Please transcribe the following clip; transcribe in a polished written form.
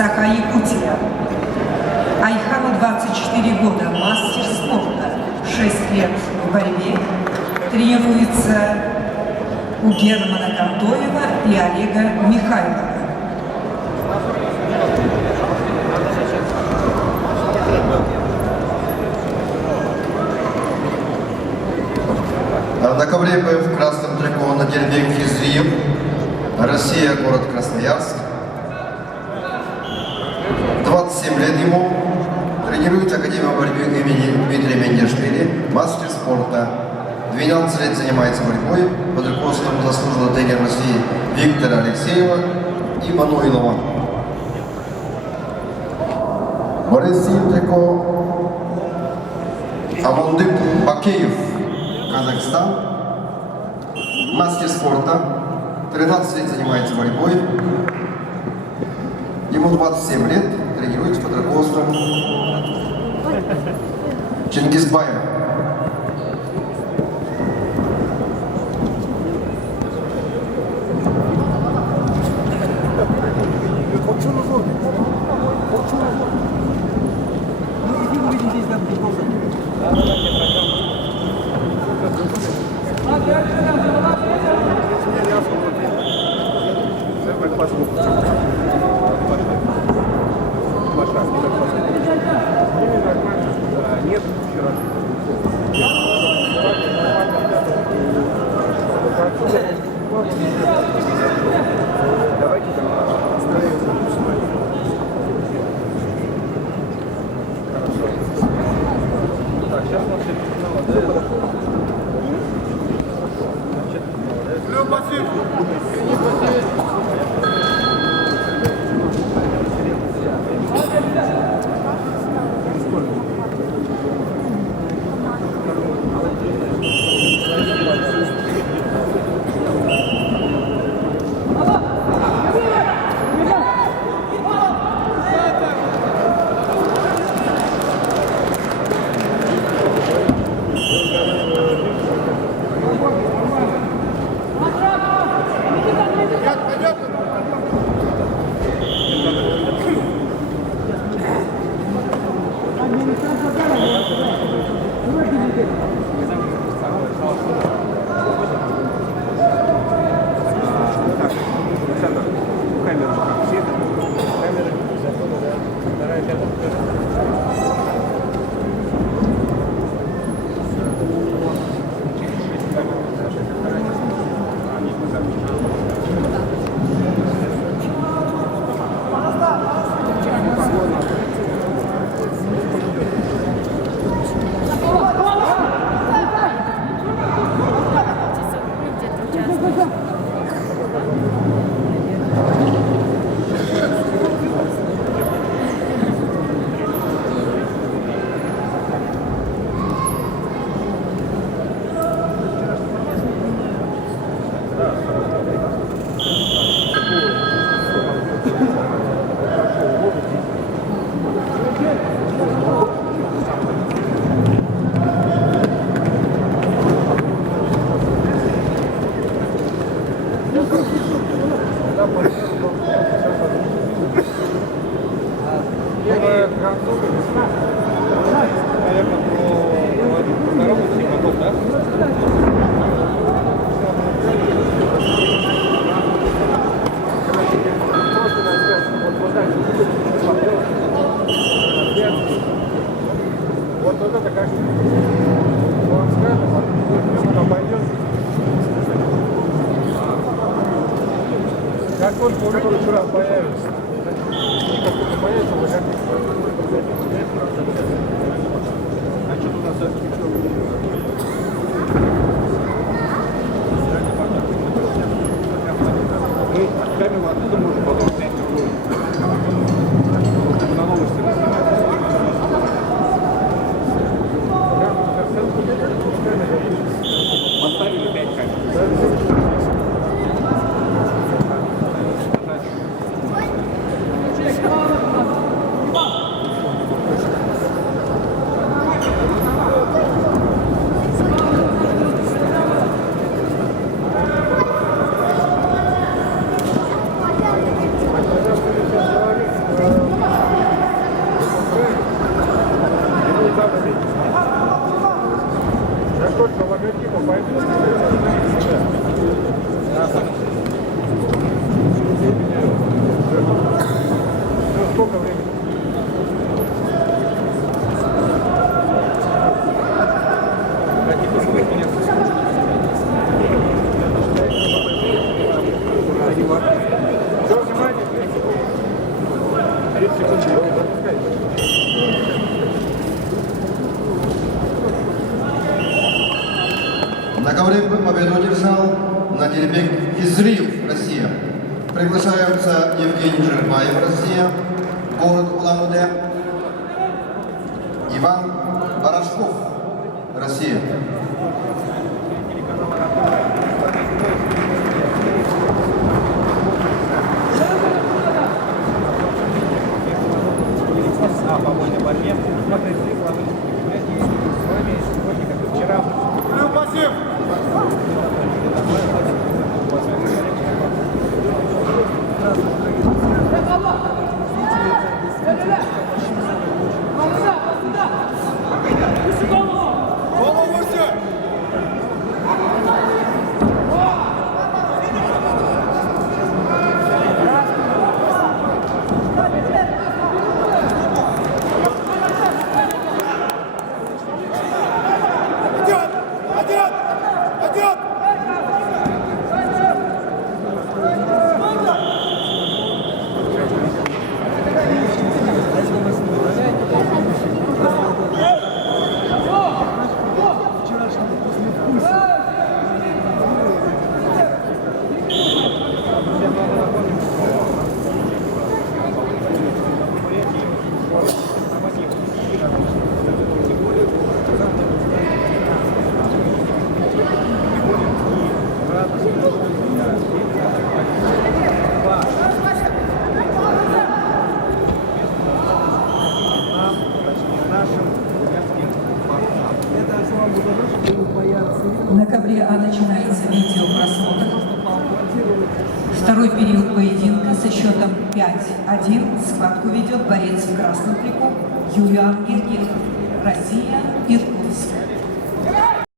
Саха, Якутия. Айхану 24 года, мастер спорта, 6 лет в борьбе, тренируется у Германа Кантоева и Олега Михайлова. На ковре в красном трико Надирбек Физриев, Россия, город Красноярск. 27 лет ему, тренирует Академия борьбы имени Дмитрия Мендешвили, мастер спорта. 12 лет занимается борьбой под руководством заслуженного тренера России Виктора Алексеева и Мануилова. Борисов трико Амондып Бакеев, Казахстан, мастер спорта, 13 лет занимается борьбой, ему 27 лет, тренируется под руководством Чингизбаева. Нет, вчера. Давайте так, сейчас вот это как он скажет, он пойдет. Как только он вчера появится, как только появится, вы как значит, у нас мы камеру оттуда можем потом снять другую. На новости поставили 5 камер. Сколько времени? Все, внимание, 30 секунд, запускайте. На ковре победу одержал Надирбек Изриев, Россия. Приглашаются Евгений Жербаев, Россия, город Улан-Удэ. Иван Барашков, Россия. По вольной борьбе. Смотрите, с вами сегодня, как и вчера. На ковре А начинается видеопросмотр. Второй период поединка со счетом 5-1. Схватку ведет борец в красном трико Юлиан Иргин. Россия, Иркутск.